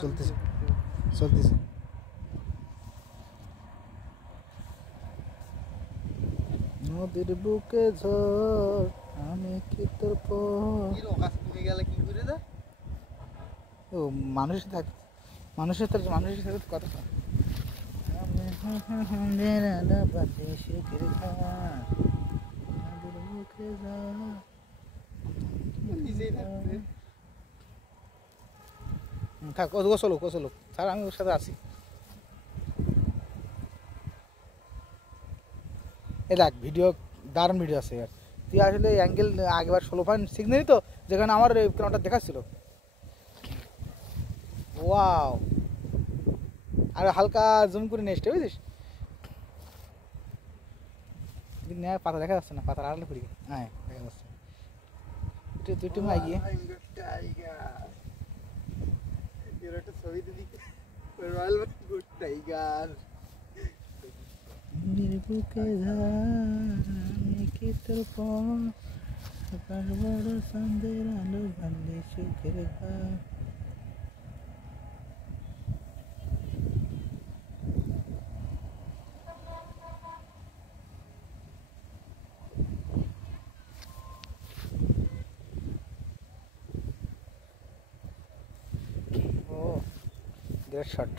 চলতেছে চলতেছে। নদীর বুকে ঝড় আমি কি তোর ও মানুষের থাকে, মানুষের সাথে কথা থাক। গোসলো গোসলো স্যার, আমি ওর সাথে আছি। এ দেখ ভিডিও, দারুণ ভিডিও আছে এবার। তুই আসলে অ্যাঙ্গেল আগেবার 16.6 নিলি তো, যেখানে আমার ক্যামেরাটা দেখাচ্ছিল। ওয়াও, আর হালকা জুম করে নেক্সট বুঝিস। পাতা দেখা যাচ্ছে না, পাতার আড়ালে পড়ি। হ্যাঁ দেখা যাচ্ছে। তুই একটু এগিয়ে বুকে আমি কি তোর আকাশ বড় সন্ধ্যের আলো ভাঙলে সুখের ঘর। ও গ্রেট শট।